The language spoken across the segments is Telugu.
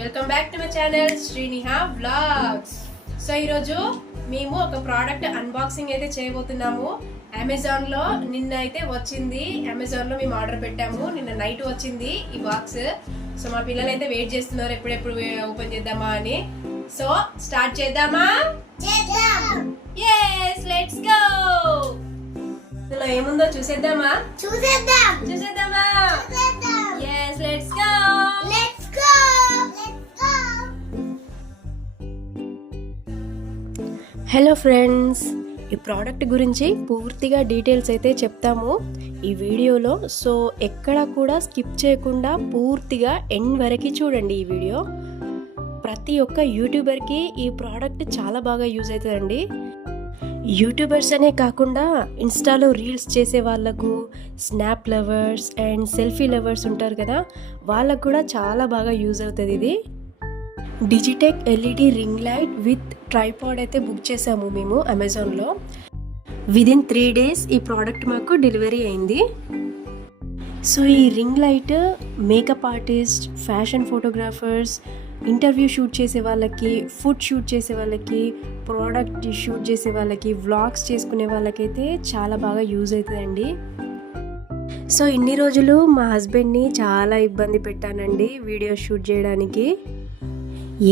Welcome back to my channel Sriniha vlogs. So ఈరోజు మేము ఒక ప్రోడక్ట్ అన్బాక్సింగ్ అయితే చేయబోతున్నాము. అమెజాన్ లో నిన్న అయితే వచ్చింది. అమెజాన్ లో మేము ఆర్డర్ పెట్టాము. నిన్న నైట్ వచ్చింది ఈ బాక్స్. సో మా పిల్లలు అయితే వెయిట్ చేస్తున్నారు ఎప్పుడెప్పుడు ఓపెన్ చేద్దామా అని. సో స్టార్ట్ చేద్దామా? yes let's go. ఇందులో ఏముందో చూసేద్దామా? చూసేద్దామా? yes let's go. Hello friends, ఈ ప్రోడక్ట్ గురించి పూర్తిగా డీటెయిల్స్ అయితే చెప్తాము ఈ వీడియోలో. సో ఎక్కడ కూడా స్కిప్ చేయకుండా పూర్తిగా ఎండ్ వరకు చూడండి ఈ వీడియో. ప్రతి ఒక్క యూట్యూబర్కి ఈ ప్రోడక్ట్ చాలా బాగా యూజ్ అవుతుందండి. యూట్యూబర్స్ అనే కాకుండా ఇన్స్టాలో రీల్స్ చేసే వాళ్ళకు, snap lovers and selfie lovers ఉంటారు కదా, వాళ్ళకు కూడా చాలా బాగా యూజ్ అవుతుంది ఇది. Digitek LED ring light with tripod అయితే బుక్ చేసాము మేము అమెజాన్లో. విదిన్ 3 days ఈ ప్రోడక్ట్ మాకు డెలివరీ అయింది. సో ఈ ring light makeup artist, fashion photographers, interview shoot చేసే వాళ్ళకి, ఫుడ్ షూట్ చేసే వాళ్ళకి, ప్రోడక్ట్ షూట్ చేసే వాళ్ళకి, వ్లాగ్స్ చేసుకునే వాళ్ళకైతే చాలా బాగా యూజ్ అవుతుందండి. సో ఇన్ని రోజులు మా హస్బెండ్ని చాలా ఇబ్బంది పెట్టానండి వీడియో షూట్ చేయడానికి.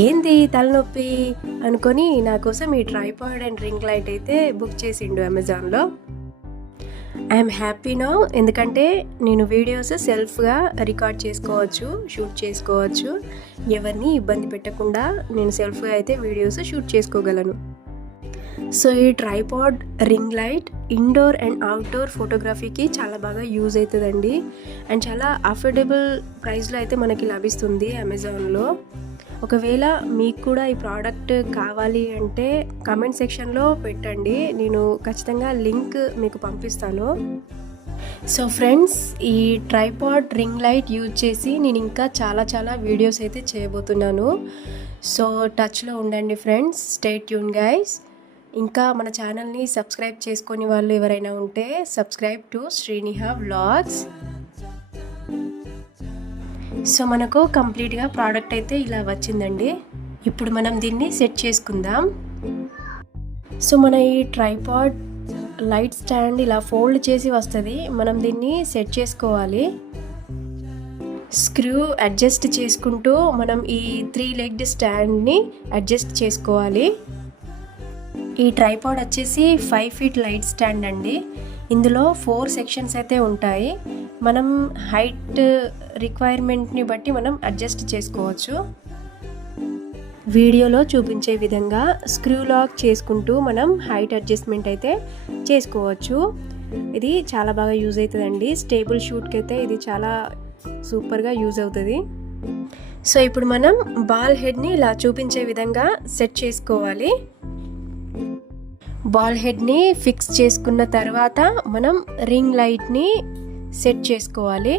ఏంది తలనొప్పి అనుకొని నా కోసం ఈ ట్రైపాడ్ అండ్ రింగ్ లైట్ అయితే బుక్ చేసిండు అమెజాన్లో. ఐఎమ్ హ్యాపీ నౌ, ఎందుకంటే నేను వీడియోస్ సెల్ఫ్గా రికార్డ్ చేసుకోవచ్చు, షూట్ చేసుకోవచ్చు. ఎవరిని ఇబ్బంది పెట్టకుండా నేను సెల్ఫ్గా అయితే వీడియోస్ షూట్ చేసుకోగలను. సో ఈ tripod ring light indoor and outdoor ఫోటోగ్రఫీకి చాలా బాగా యూజ్ అవుతుందండి. అండ్ చాలా అఫోర్డబుల్ ప్రైస్లో అయితే మనకి లభిస్తుంది అమెజాన్లో. ఒకవేళ మీకు కూడా ఈ ప్రోడక్ట్ కావాలి అంటే కామెంట్ సెక్షన్లో పెట్టండి, నేను ఖచ్చితంగా లింక్ మీకు పంపిస్తాను. సో ఫ్రెండ్స్, ఈ ట్రైపాడ్ రింగ్ లైట్ యూజ్ చేసి నేను ఇంకా చాలా వీడియోస్ అయితే చేయబోతున్నాను. సో టచ్లో ఉండండి ఫ్రెండ్స్, స్టే ట్యూన్ గైస్. ఇంకా మన ఛానల్ని సబ్స్క్రైబ్ చేసుకొని వాళ్ళు ఎవరైనా ఉంటే subscribe to Sriniha vlogs. So మనకు కంప్లీట్గా ప్రోడక్ట్ అయితే ఇలా వచ్చిందండి. ఇప్పుడు మనం దీన్ని సెట్ చేసుకుందాం. సో మన ఈ ట్రైపాడ్ లైట్ స్టాండ్ ఇలా ఫోల్డ్ చేసి వస్తుంది. మనం దీన్ని సెట్ చేసుకోవాలి. స్క్రూ అడ్జస్ట్ చేసుకుంటూ మనం ఈ 3 legged స్టాండ్ని అడ్జస్ట్ చేసుకోవాలి. ఈ ట్రైపాడ్ వచ్చేసి 5 feet లైట్ స్టాండ్ అండి. ఇందులో 4 sections అయితే ఉంటాయి. మనం హైట్ రిక్వైర్మెంట్ని బట్టి మనం అడ్జస్ట్ చేసుకోవచ్చు. వీడియోలో చూపించే విధంగా స్క్రూ లాక్ చేసుకుంటూ మనం హైట్ అడ్జస్ట్మెంట్ అయితే చేసుకోవచ్చు. ఇది చాలా బాగా యూజ్ అవుతుందండి. స్టేబుల్ షూట్కి అయితే ఇది చాలా సూపర్గా యూజ్ అవుతుంది. సో ఇప్పుడు మనం బాల్ హెడ్ని ఇలా చూపించే విధంగా సెట్ చేసుకోవాలి. బాల్ హెడ్ని ఫిక్స్ చేసుకున్న తర్వాత మనం రింగ్ లైట్ని సెట్ చేసుకోవాలి.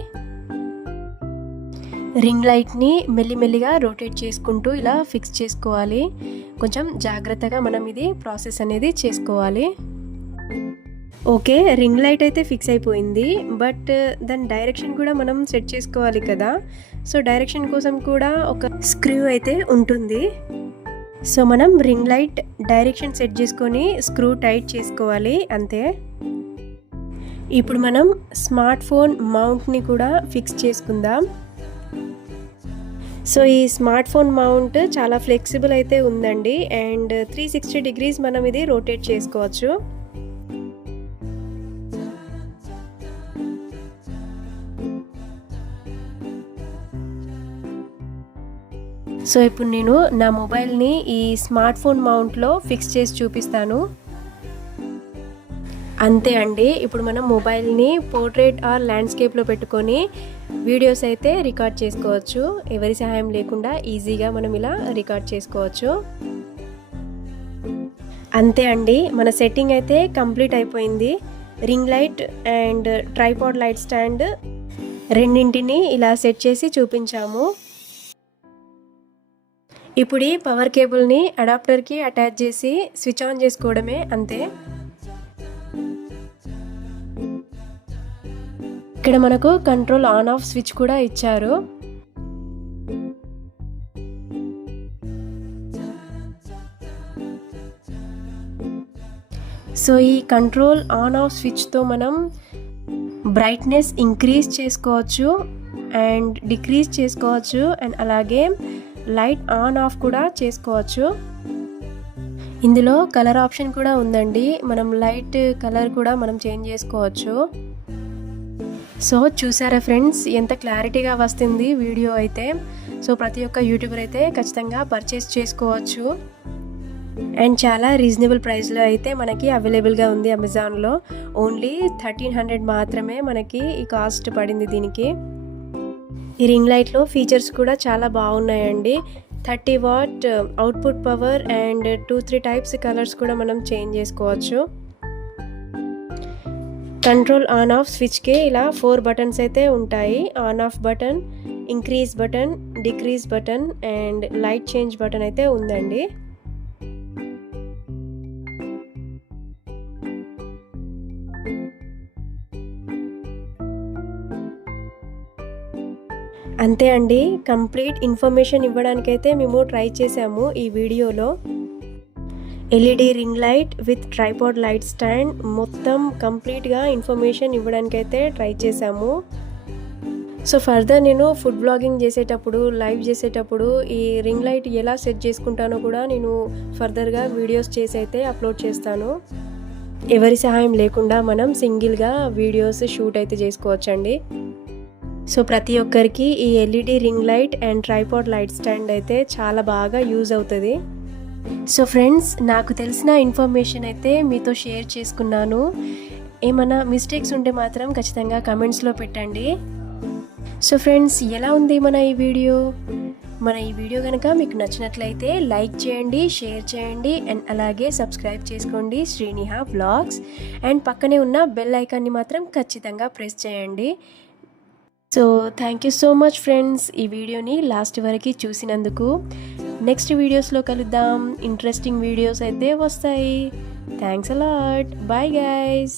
రింగ్ లైట్ని మెల్లిమెల్లిగా రొటేట్ చేసుకుంటూ ఇలా ఫిక్స్ చేసుకోవాలి. కొంచెం జాగ్రత్తగా మనం ఇది ప్రాసెస్ అనేది చేసుకోవాలి. ఓకే, రింగ్ లైట్ అయితే ఫిక్స్ అయిపోయింది. బట్ దాని డైరెక్షన్ కూడా మనం సెట్ చేసుకోవాలి కదా. సో డైరెక్షన్ కోసం కూడా ఒక స్క్రూ అయితే ఉంటుంది. సో మనం రింగ్ లైట్ డైరెక్షన్ సెట్ చేసుకొని స్క్రూ టైట్ చేసుకోవాలి, అంతే. ఇప్పుడు మనం స్మార్ట్ ఫోన్ మౌంట్ని కూడా ఫిక్స్ చేసుకుందాం. సో ఈ స్మార్ట్ ఫోన్ మౌంట్ చాలా ఫ్లెక్సిబుల్ అయితే ఉందండి. అండ్ 360 degrees మనం ఇది రొటేట్ చేసుకోవచ్చు. సో ఇప్పుడు నేను నా మొబైల్ని ఈ స్మార్ట్ ఫోన్ మౌంట్లో ఫిక్స్ చేసి చూపిస్తాను. అంతే అండి. ఇప్పుడు మనం మొబైల్ని పోర్ట్రేట్ ఆర్ ల్యాండ్స్కేప్లో పెట్టుకొని వీడియోస్ అయితే రికార్డ్ చేసుకోవచ్చు. ఎవరి సహాయం లేకుండా ఈజీగా మనం ఇలా రికార్డ్ చేసుకోవచ్చు. అంతే అండి, మన సెట్టింగ్ అయితే కంప్లీట్ అయిపోయింది. Ring light and tripod light stand రెండింటిని ఇలా సెట్ చేసి చూపించాము. ఇప్పుడు ఈ పవర్ కేబుల్ని అడాప్టర్కి అటాచ్ చేసి స్విచ్ ఆన్ చేసుకోవడమే, అంతే. ఇక్కడ మనకు కంట్రోల్ ఆన్ ఆఫ్ స్విచ్ కూడా ఇచ్చారు. సో ఈ కంట్రోల్ ఆన్ ఆఫ్ స్విచ్తో మనం బ్రైట్నెస్ ఇంక్రీజ్ చేసుకోవచ్చు అండ్ డిక్రీజ్ చేసుకోవచ్చు అండ్ అలాగే లైట్ ఆన్ ఆఫ్ కూడా చేసుకోవచ్చు. ఇందులో కలర్ ఆప్షన్ కూడా ఉందండి, మనం లైట్ కలర్ కూడా మనం చేంజ్ చేసుకోవచ్చు. సో చూసారా ఫ్రెండ్స్, ఎంత క్లారిటీగా వస్తుంది వీడియో అయితే. సో ప్రతి ఒక్క యూట్యూబర్ అయితే ఖచ్చితంగా పర్చేస్ చేసుకోవచ్చు అండ్ చాలా రీజనబుల్ ప్రైస్లో అయితే మనకి అవైలబుల్గా ఉంది అమెజాన్లో. ఓన్లీ 1300 మాత్రమే మనకి ఈ కాస్ట్ పడింది దీనికి. ఈ రింగ్ లైట్లో ఫీచర్స్ కూడా చాలా బాగున్నాయండి. 30 what output power and 2-3 types colours కూడా మనం చేంజ్ చేసుకోవచ్చు. కంట్రోల్ ఆన్ ఆఫ్ స్విచ్కి ఇలా 4 బటన్స్ అయితే ఉంటాయి. On off button, increase button, decrease button and light change button అయితే ఉందండి. అంతే అండి, కంప్లీట్ ఇన్ఫర్మేషన్ ఇవ్వడానికైతే మేము ట్రై చేసాము ఈ వీడియోలో. LED ring light with tripod light stand మొత్తం కంప్లీట్గా ఇన్ఫర్మేషన్ ఇవ్వడానికైతే ట్రై చేసాము. సో ఫర్దర్ నేను ఫుడ్ బ్లాగింగ్ చేసేటప్పుడు, లైవ్ చేసేటప్పుడు ఈ రింగ్ లైట్ ఎలా సెట్ చేసుకుంటానో కూడా నేను ఫర్దర్గా వీడియోస్ చేసి అయితే అప్లోడ్ చేస్తాను. ఎవరి సహాయం లేకుండా మనం సింగిల్గా వీడియోస్ షూట్ అయితే చేసుకోవచ్చండి. సో ప్రతి ఒక్కరికి ఈ LED ring light and tripod light stand అయితే చాలా బాగా యూజ్ అవుతుంది. సో ఫ్రెండ్స్, నాకు తెలిసిన ఇన్ఫర్మేషన్ అయితే మీతో షేర్ చేసుకున్నాను. ఏమైనా మిస్టేక్స్ ఉంటే మాత్రం ఖచ్చితంగా కమెంట్స్లో పెట్టండి. సో ఫ్రెండ్స్, ఎలా ఉంది మన ఈ వీడియో కనుక మీకు నచ్చినట్లయితే లైక్ చేయండి, షేర్ చేయండి అండ్ అలాగే సబ్స్క్రైబ్ చేసుకోండి శ్రీనిహా వ్లాగ్స్. అండ్ పక్కనే ఉన్న బెల్ ఐకాన్ని మాత్రం ఖచ్చితంగా ప్రెస్ చేయండి. So thank you so much friends, ఈ వీడియోని లాస్ట్ వరకు చూసినందుకు. నెక్స్ట్ వీడియోస్లో కలుద్దాం, ఇంట్రెస్టింగ్ వీడియోస్ అయితే వస్తాయి. Thanks a lot, bye guys.